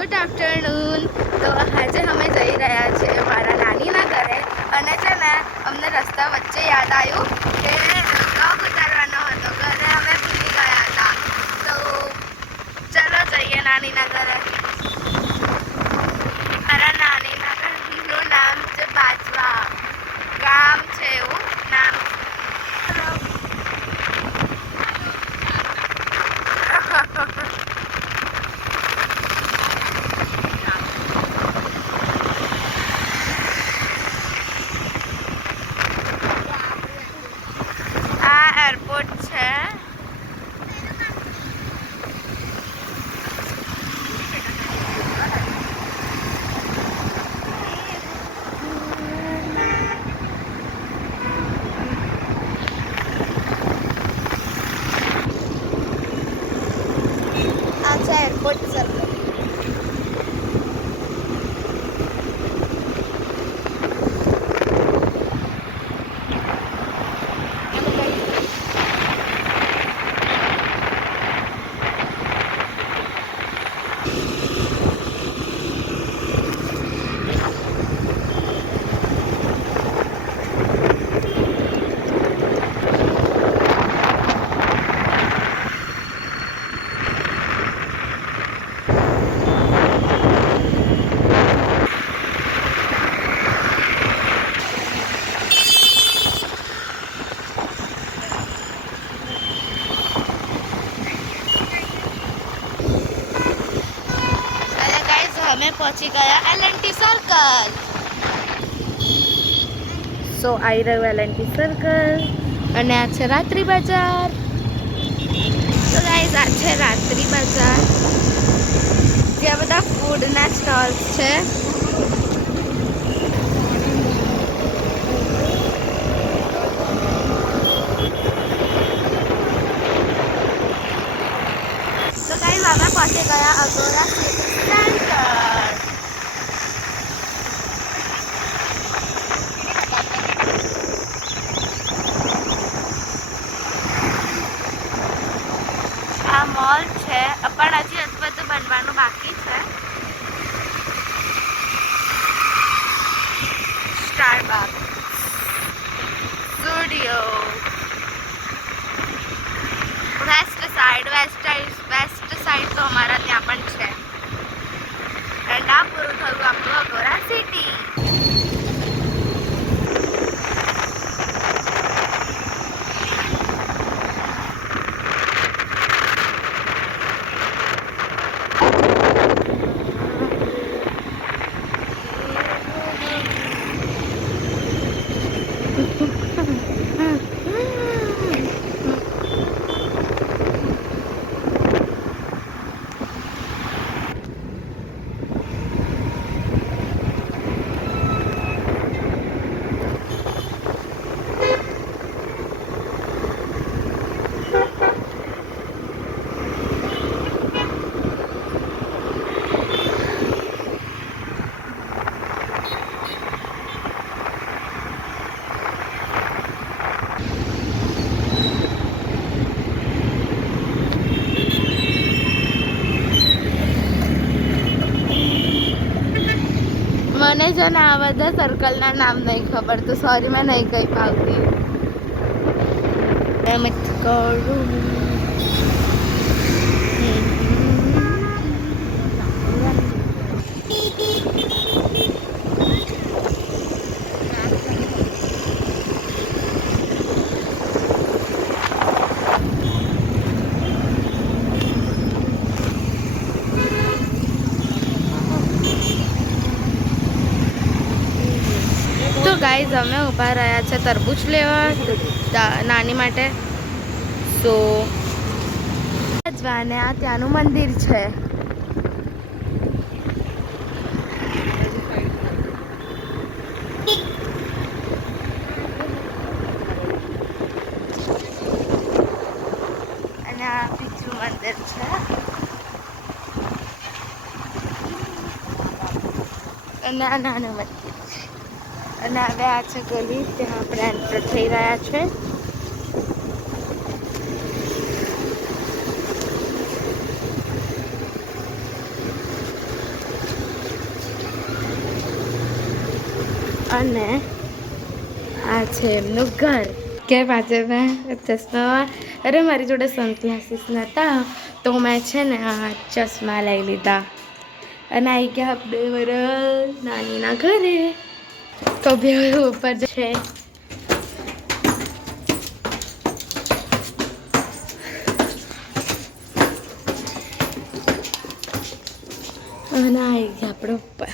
Good afternoon. તો આજે અમે જઈ રહ્યા છીએ મારા નાનીના ઘરે અને છે ને અમને રસ્તા વચ્ચે યાદ આવ્યું કે વ્લોગ ઉતારવાનો હતો. ઘરે અમે ભૂલી ગયા હતા. તો ચલો જઈએ નાનીના ઘરે. મારા નાનીના ઘરનું નામ છે બાજવા. ગામ છે એવું નામ. એરપોર્ટ છે. આ છે એરપોર્ટ સર્કલ. અમે પહોંચી ગયા એલએનટી સર્કલ. સો આવી રહ્યું એલએનટી સર્કલ અને આ છે રાત્રિ બજાર. તો ગાઈઝ આ છે રાત્રિ બજાર, જ્યાં બધા ફૂડના સ્ટોલ્સ છે. તો ગાઈઝ અમે પહોંચી ગયા અગોરા સિટી સેન્ટર. આ મોલ છે પણ હજી બધું બનવાનું બાકી છે. સ્ટારબક્સ, સ્ટુડિયો, વેસ્ટ સાઈડ તો અમારા ત્યાં પણ છે. એન્ડ આ પૂરું થયું આપણું અગોરા સિટી. મને છે ને આ બધા સર્કલના નામ નહીં ખબર, તો સોરી મેં નહીં કહી પાવતી. એમ કરું. તો ગાઈઝ અમે ઊભા રહ્યા છે તરબૂચ લેવા નાની માટે. સો અને આ ત્યાંનું મંદિર છે. અને આ બીજું મંદિર છે. અને આ નાનું મંદિર છે. અને હવે આ છે ગલી, ત્યાં આપણે એન્ટર થઈ રહ્યા છે. અને આ છે એમનું ઘર. કે પાછે મેં ચશ્મા, અરે મારી જોડે સનગ્લાસીસ નહોતા તો મેં છે ને આ ચશ્મા લઈ લીધા અને આવી ગયા આપણે મારા નાનીના ઘરે. તો બે ઉપર છે અને આવી ગયા આપણે ઉપર.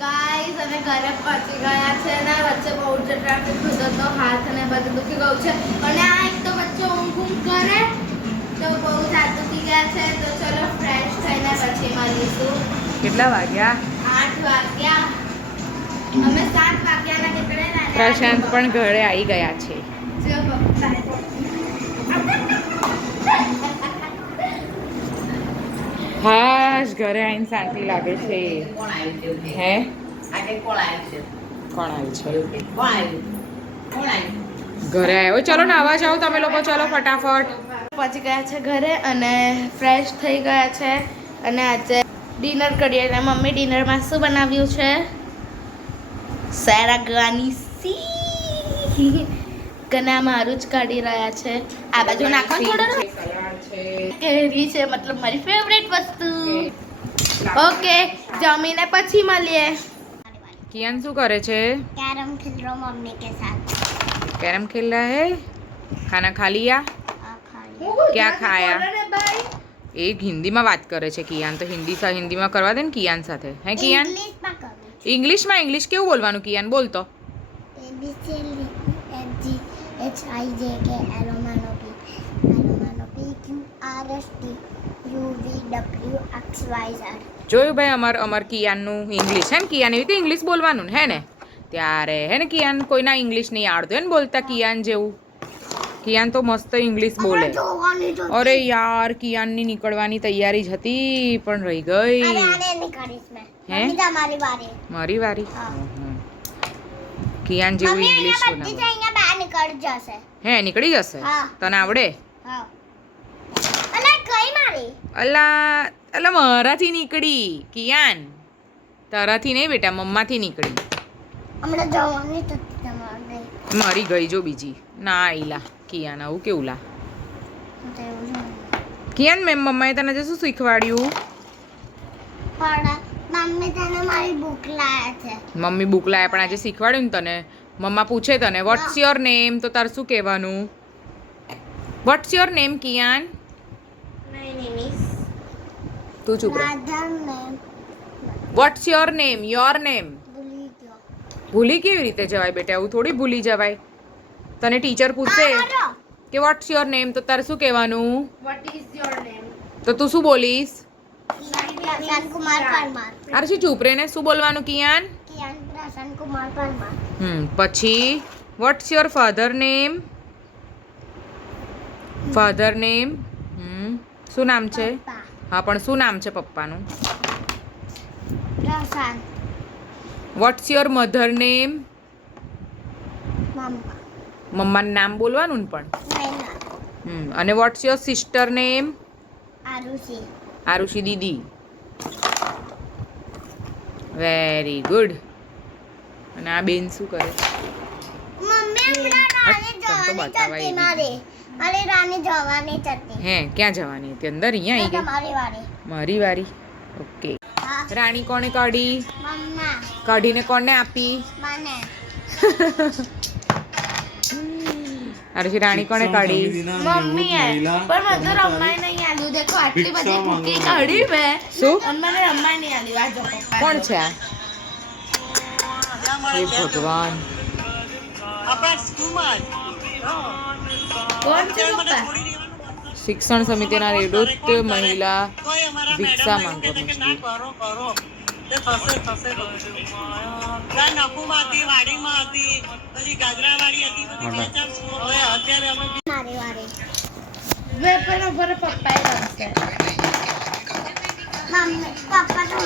ગાઈસ અમે ઘરે પહોંચી ગયા છે ને વચ્ચે બહુ જ ટ્રાફિક હતો તો હાથ ને બધું દુખી ગયું છે અને આ એક તો વચ્ચે ઊંઘ કરે તો બહુ જ હાથ દુખી ગયા છે. તો ચલો ફ્રેશ થઈને પછી મળીશું. કેટલા વાગ્યા? 8 વાગ્યા. અમે 7 વાગ્યાના નીકળેલા. પ્રશાંત પણ ઘરે આવી ગયા છે. જો પપ્પા હાશ, ઘરે આવીને શાંતિ લાગે છે. હે કોણ આવ્યું છે? ઘરે આવ્યો. ચલો નાવા જાઓ તમે લોકો. ચલો ફટાફટ. પહોંચી ગયા છે ઘરે અને ફ્રેશ થઈ ગયા છે અને આજે ડિનર કરીએ. એટલે મમ્મી ડિનરમાં શું બનાવ્યું છે? સેરાગાની સી કના મારું જ કાઢી રહ્યા છે. આ બાજુ નાખો થોડો. કેરી છે, મતલબ મારી ફેવરેટ વસ્તુ. ઓકે, જમીને પછી મળીએ. कियान શું કરે છે? कैरम खेल रहा हूँ मम्मी के साथ। कैरम खेल रहा है। खाना खा लिया? क्या खाया? एक हिंदी में बात करे છે કિયાન. તો હિન્દીમાં કરવા દે ને કિયાન સાથે. હે કિયાન? ઇંગ્લિશમાં ઇંગ્લિશ કેવું બોલવાનું કિયાન? બોલ તો. જોયું ભાઈ અમાર કિયાનનું ઇંગ્લિશ. હે ને કિયાન? એવી રીતે ઇંગ્લિશ બોલવાનું હે ને? ત્યારે હે ને કિયાન કોઈના ઇંગ્લિશ નહીં આવડતું હે ને બોલતા કિયાન જેવું. કિયાન તો મસ્ત ઇંગ્લિશ બોલે. અરે યાર, કિયાનની નીકળવાની તૈયારી જ હતી પણ રહી ગઈ. હે મારી વારી? કિયાન જેવું ઇંગ્લિશ બોલે. હે નીકળી જશે? તને આવડે? અલા મારાથી નીકળી કિયાન. તારાથી નહીં બેટા, મમ્માથી નીકળી. મારી ગઈ જો બીજી. ના આઈલા કિયાન, આવું કેવું લા? કિયાન મમ્માએ તને જે શું શીખવાડ્યું? મમ્મી તને મારી બુક લાયા છે. મમ્મી બુક લાયા પણ આજે શીખવાડ્યું ને તને. મમ્મા પૂછે તને વોટ્સ યોર નેમ તો તાર શું કહેવાનું? What's your name Kiaan? તું ચૂપ રહે. What's your name? Your name ભૂલી કેવી રીતે જવાય બેટા? એવું થોડી ભૂલી જવાય. તને ટીચર પૂછે કે વોટ્સ યોર નેમ તો તારે શું કહેવાનું? What is your name? તો તું શું બોલીશ? પ્રશાંત કુમાર પરમાર. અરે શું ચૂપ રહીને શું બોલવાનું કિયાન? પ્રશાંત કુમાર પરમાર. પછી what's your father name? Father name શું નામ છે? હા પણ શું નામ છે પપ્પાનું? Prashant. What's your mother name? મમ્મા. મમ્માનું નામ બોલવાનું ને પણ. અને what's your sister name? Arushi. Arushi દીદી. Very good. અને આ બેન શું કરે? મમ્મી રાની જવાની મારે. મારી રાની જવાની હતી. હે ક્યાં જવાની હતી? અંદર? અહીંયા આવી ગઈ? તમારી વારી. મારી વારી? ઓકે. રાણી કોણે કાઢી? મમ્મા. કાઢીને કોને આપી? મને. અરે રાણી કોણે કાઢી? મમ્મીએ. પણ મને તો રમાય નહીં આલ્યું. દેખો આટલી બધી ભૂકી કાઢી મેં. શું? અને મને રમાય નહીં આલ્યું. આ જો પપ્પા. કોણ છે આ? હે ભગવાન. કોણ છે પપ્પા? શિક્ષણ સમિતિના નિવૃત્ત મહિલા ભિક્ષા માંગવા મંજૂર. મારી વારી. વે પણ ઉપર પપ્પાએ રમશે. મમ્મી પપ્પા તો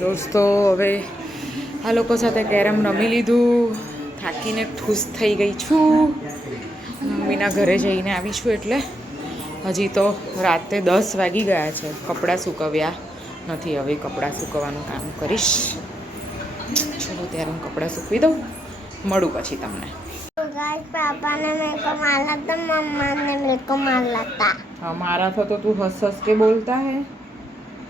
દોસ્તો હવે આ લોકો સાથે કેરમ રમી લીધું. થાકીને ઠૂસ થઈ ગઈ છું. મમ્મીના ઘરે જઈને આવી છું એટલે હજી તો રાતે 10 વાગી ગયા છે. કપડાં સૂકવ્યા નથી. હવે કપડાં સૂકવવાનું કામ કરીશ. ચલો ત્યારે હું કપડાં સૂકવી દઉં, મળું પછી તમને. तो गाइस पापा ने मेरे को मारा था, मम्मा ने मेरे को मारा था. हमारा था तो तू हंस हंस के बोलता है.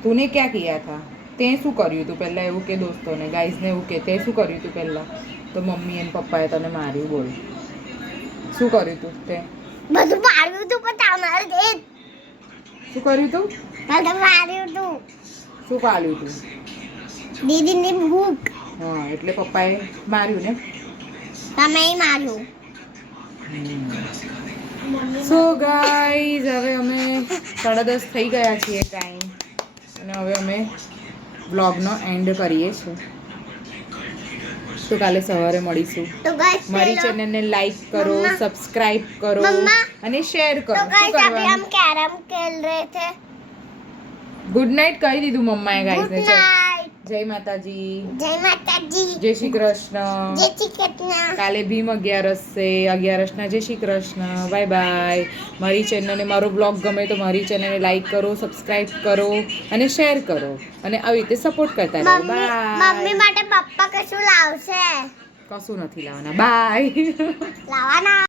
तूने क्या किया था? તે શું કર્યું તું પહેલાં? એવું કે દોસ્તોને, ગાઈઝને એવું કે તે શું કર્યું તું પહેલાં? તો મમ્મી અને પપ્પાએ તને માર્યું. બોલ શું કર્યું તું તે? બધું માર્યું તું પણ તમારે દે શું કર્યું તું? બધું માર્યું તું. શું પાલ્યું તું? દીદીની ભૂખ હા, એટલે પપ્પાએ માર્યું ને. તમે માર્યું. સો ગાઈઝ, હવે અમે 10:30 થઈ ગયા છીએ ટાઈમ, અને હવે અમે વ્લોગનો એન્ડ કરીએ છીએ. તો કાલે સવારે મળીશું. તો ગાइस મારી ચેનલને લાઈક કરો, મમ્મા. સબસ્ક્રાઇબ કરો મમ્મા. અને શેર કરો. तो શું गाइस अभी हम કરવાનું? कैरम खेल रहे थे. ગુડ નાઇટ કહી દીધું મમ્માએ गुड ગાઈઝને. नाइट. જય માતાજી, जय माता दी. જય શ્રી કૃષ્ણ. जय श्री कृष्ण. કાલે ભીમ 11 છે. 11ના જય શ્રી કૃષ્ણ. Bye bye. મારી ચેનલને, મારો બ્લોગ ગમે તો મારી ચેનલને લાઈક કરો, સબસ્ક્રાઇબ કરો અને શેર કરો, અને આવી રીતે સપોર્ટ કરતા રહો. Mummy bye. માટે પપ્પા કશું લાવશે. કશું નથી લાવવાના. બાય. લાવવાના.